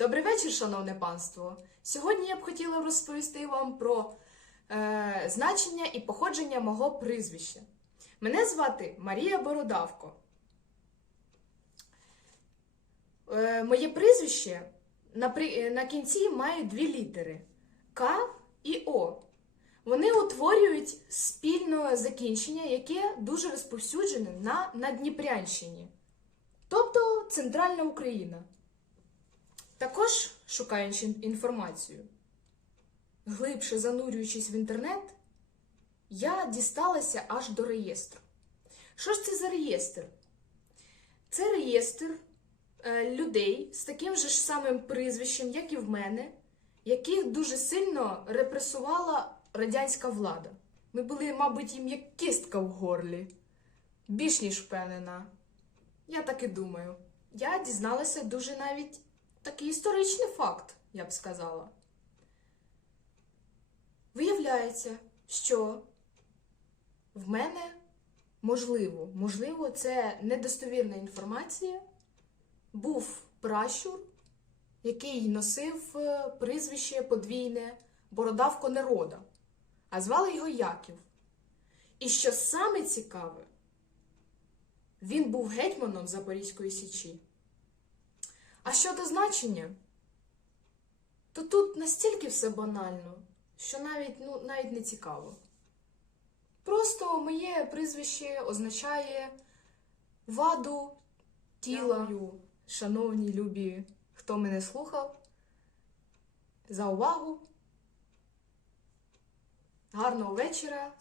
Добрий вечір, шановне панство. Сьогодні я б хотіла розповісти вам про е, значення і походження мого прізвища. Мене звати Марія Бородавко. Е, моє прізвище на, при- на кінці має дві літери К і О. Вони утворюють спільне закінчення, яке дуже розповсюджене на Надніпрянщині, тобто Центральна Україна. Також, шукаючи інформацію, глибше занурюючись в інтернет, я дісталася аж до реєстру. Що ж це за реєстр? Це реєстр е, людей з таким же ж самим прізвищем, як і в мене, яких дуже сильно репресувала радянська влада. Ми були, мабуть, їм як кістка в горлі. Більш ніж впевнена. Я так і думаю. Я дізналася дуже навіть такий історичний факт, я б сказала. Виявляється, що в мене можливо, можливо, це недостовірна інформація, був пращур, який носив е, прізвище подвійне Бородавко Нерода, а звали його Яків. І що саме цікаве, він був гетьманом Запорізької Січі. А щодо значення, то тут настільки все банально, що навіть, ну, навіть не цікаво. Просто моє прізвище означає ваду тіла. Шановні любі, хто мене слухав, за увагу. Гарного вечора.